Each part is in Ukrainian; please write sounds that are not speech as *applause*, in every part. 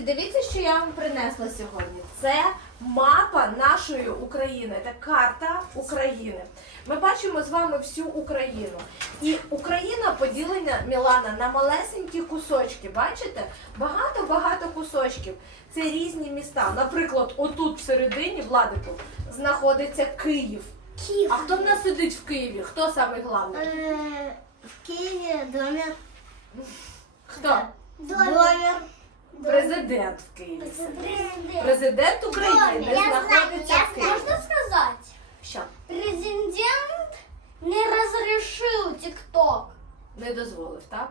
Друзі, дивіться, що я вам принесла сьогодні. Це мапа нашої України, це карта України. Ми бачимо з вами всю Україну. І Україна поділена Мілана на малесенькі кусочки. Бачите? Багато-багато кусочків. Це різні міста. Наприклад, отут всередині Владику знаходиться Київ. Киев. А хто в нас сидить в Києві? Хто самий главний? Э, В Киеве домер. Хто? Домер. Президент в Києві. Президент. Президент України, де Я знаю, знаходиться я в Києві. Можно сказать? Що? Президент не разрешил ТикТок. Не дозволив, так?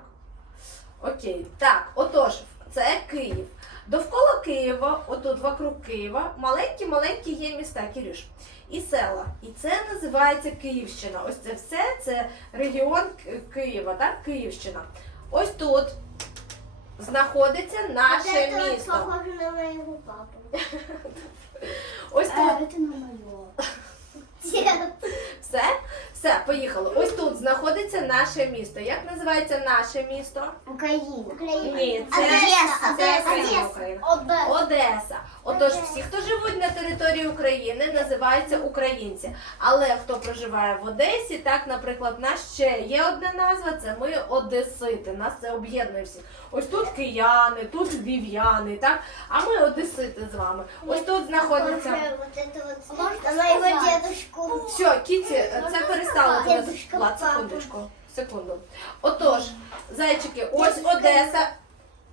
Окей. Так, отож, це Київ. Довкола Києва, отут вокруг Києва, маленькі-маленькі є міста, Кирюш, і села. І це називається Київщина. Ось це все це регіон К- Києва, так? Київщина. Ось тут знаходиться наше вот місто. похоже на моєго папу. Ось тут Це на мое. Все, все, поїхали. Ось тут знаходиться наше місто. Як називається наше місто? Україна. Ні, це, Одеса. це Одеса. Україна, Україна. Одеса. Отож, всі, хто живуть на території України, називаються українці. Але хто проживає в Одесі, так, наприклад, в нас ще є одна назва, це ми одесити. Нас це об'єднує всіх. Ось тут кияни, тут львів'яни, так? А ми одесити з вами. Ось тут знаходиться. Похоже Вот это вот Можно на моего сказать? дедушку. Все, Кіті, це перестало тебе. Дедушка, Влад, папа. секундочку. Секунду. Отож, зайчики, ось Одеса.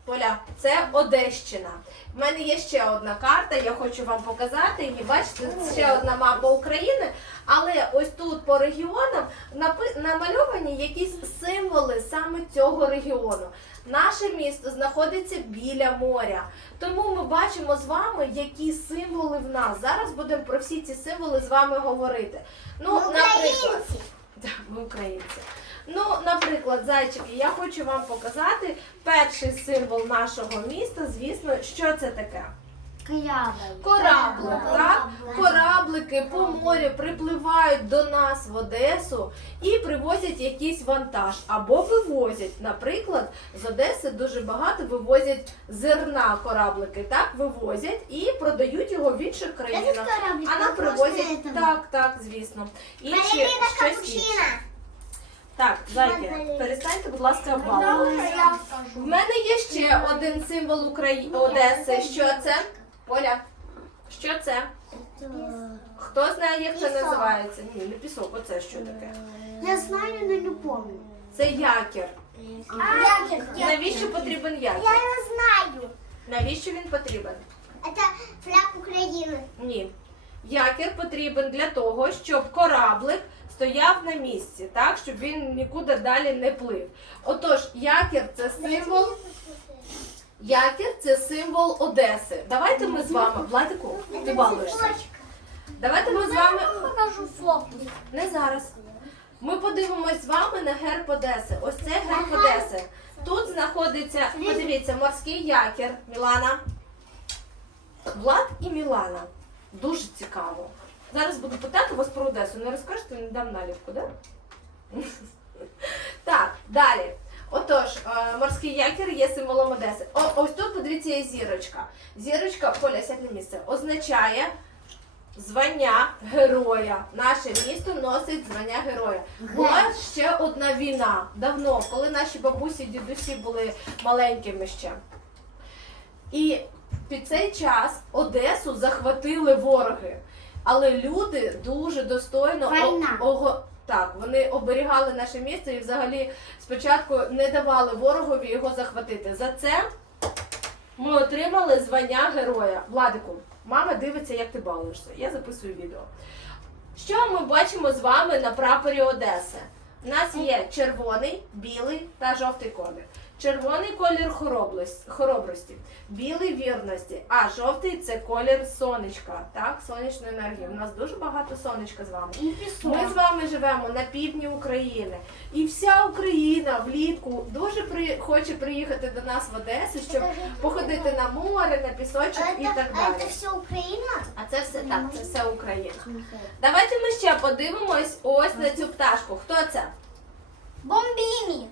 Поля, це Одещина. В мене є ще одна карта, я хочу вам показати її. Бачите, ще одна мапа України. Але ось тут по регіонам намальовані якісь символи саме цього регіону. Наше місто знаходиться біля моря. Тому ми бачимо з вами, які символи в нас. Зараз будемо про всі ці символи з вами говорити. Ну, наприклад, *laughs* ми українці. Ну, наприклад, зайчики, я хочу вам показати перший символ нашого міста. Звісно, що це таке? Кораблик, так? Кораблик. Кораблики по морю припливають до нас в Одесу і привозять якийсь вантаж або вивозять. Наприклад, з Одеси дуже багато вивозять зерна кораблики, так вивозять і продають його в інших країнах. А нам привозять так, так, звісно. Інші щось інше. Так, зайки, перестаньте, будь ласка, балувати. В мене є ще один символ України Одеси. Що це? Поля. Що це? Хто знає, як це Пісок. називається? Ні, не пісок, оце що таке? Я знаю, но не помню. Це якір. Навіщо потрібен Я якір? его знаю. Навіщо він потрібен? Это флаг Украины. Ні. Якір потрібен для того, щоб кораблик стояв на місці, так, щоб він нікуди далі не плив. Отож, якір це символ. Якір це символ Одеси. Давайте ми з вами, Владику, ти балуєшся. Давайте ми з вами Покажу фото. не зараз. Ми подивимось з вами на герб Одеси. Ось це герб Одеси. Тут знаходиться, подивіться, морський якір Мілана. Влад і Мілана. Дуже цікаво. Зараз буду питати вас про Одесу. Не розкажете, не дам наліпку, да? Так, далі. Отож, е, морський якір є символом Одеси. О, ось тут, подивіться, є зірочка. Зірочка, Поля, сядь на місце, означає звання героя. Наше місто носить звання героя. Була ще одна війна давно, коли наші бабусі, дідусі були маленькими ще. І під цей час Одесу захватили вороги. Але люди дуже достойно о- Війна. Так, вони оберігали наше місто і взагалі спочатку не давали ворогові його захватити. За це ми отримали звання героя. Владику, мама дивиться, як ти балуєшся. Я записую відео. Що ми бачимо з вами на прапорі Одеси? У нас є червоний, білий та жовтий колір. Червоний колір хоробрості, білий вірності, а жовтий це колір сонечка, так, сонячної енергії. У нас дуже багато сонечка з вами. Ми з вами живемо на півдні України, і вся Україна влітку дуже при... хоче приїхати до нас в Одесу, щоб походити на море, на пісочок і так а далі. это все Украина? А це все так, це все Україна. Давайте ми ще подивимось ось на цю пташку. Хто це? Бомбини.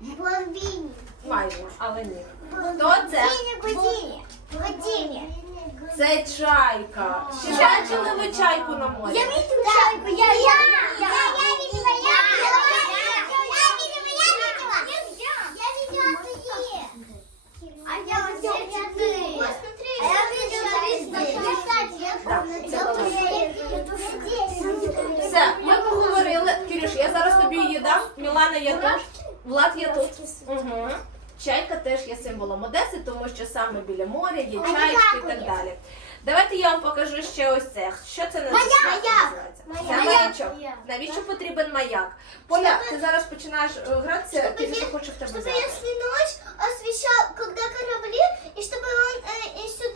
Бомбини. Майже, але ні. Хто це? Гудини. Це чайка. Чи бачили ви чайку на морі? Я видела чайку, я, я, Я, я, я видела, я видела, я видела, я видела. Я видела такие. А я видела четыре. А я я помню. Все, ми поговорили. Кирюш, я зараз тобі її дам. Мілана є тут. Влад є тут. Угу. Чайка теж є символом Одеси, тому що саме біля моря є А чайки і яка так є? далі. Давайте я вам покажу ще ось це. Що це на- Маяк. називається? Маяк. Це Маяк. маячок. Навіщо потрібен маяк? Поля, ти зараз починаєш е, гратися, Чтобы Кирюша е- хоче в тебе Чтобы взяти. если ночь освещал, когда корабли, и чтобы он э, и сюда не заделался.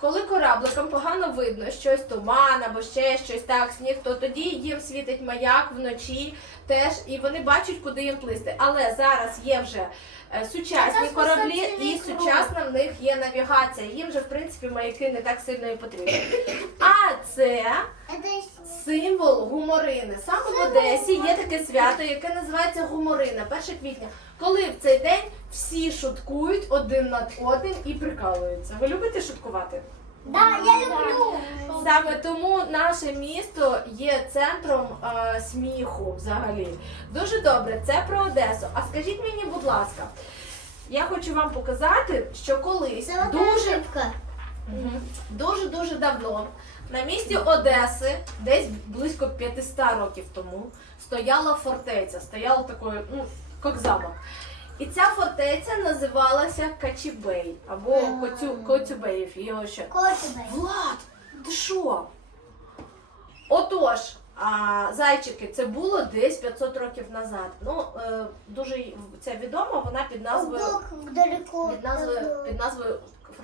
коли корабликам погано видно щось туман або ще щось так, сніг, то тоді їм світить маяк вночі теж, і вони бачать, куди їм плисти. Але зараз є вже е, сучасні кораблі, і сучасна в них є навігація. Їм же в принципі маяки не так сильно і потрібні. А це символ гуморини. Саме в Одесі є таке свято, яке називається гуморина, 1 квітня. Коли в цей день всі шуткують один над одним і прикалуються. Ви любите шуткувати? Да, я люблю. Саме тому наше місто є центром е, сміху взагалі. Дуже добре, це про Одесу. А скажіть мені, будь ласка, я хочу вам показати, що колись дуже рыбка. Мгм. Дуже-дуже давно на місці Одеси, десь близько 500 років тому, стояла фортеця, стояла такою, ну, як замок. І ця фортеця називалася Качібей або Коцю, Коцюбеїв. Його ще. Коцюбей. Влад, ти що? Отож, а, зайчики, це було десь 500 років назад. Ну, е, дуже це відомо, вона під назвою далеко. під назвою, під назвою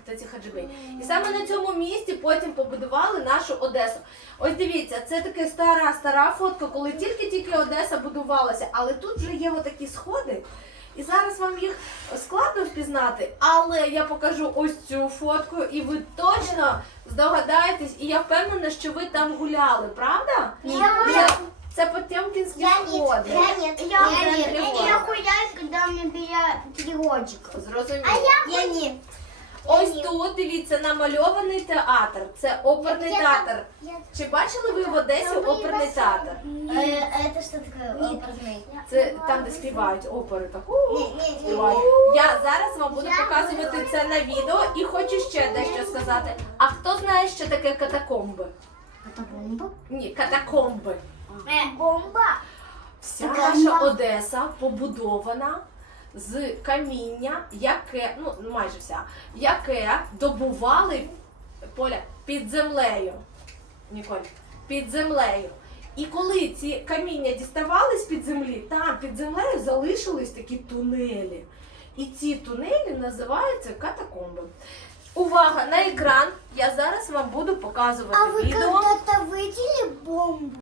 фортеці Хаджибей. І саме на цьому місці потім побудували нашу Одесу. Ось дивіться, це така стара стара фотка, коли тільки-тільки Одеса будувалася, але тут вже є отакі сходи. І зараз вам їх складно впізнати, але я покажу ось цю фотку, і ви точно здогадаєтесь, і я впевнена, що ви там гуляли, правда? Я Це, це Потемкінські Я сходи. я нет, Я, я нет. тревога. я гуляю, когда мне было три годика. Зрозуміло. А я нет. Ось тут дивіться намальований театр. Це оперний Я театр. Я- Чи бачили ви в Одесі Там оперний і театр? Э, это что такое? Оперный. Це там, де співають опери. Так Ні, ні, ні. співають. Я зараз вам буду Я показувати це на відео і хочу ще дещо сказати. А хто знає, що таке катакомби? Это бомба? Ні, катакомби. Бомба. Вся Така наша ма- Одеса побудована з каміння, яке, ну майже вся, яке добували поля під землею. Ніколь, під землею. І коли ці каміння діставались під землі, там під землею залишились такі тунелі. І ці тунелі називаються катакомби. Увага на екран! Я зараз вам буду показувати А вы відео. когда-то видели бомбу?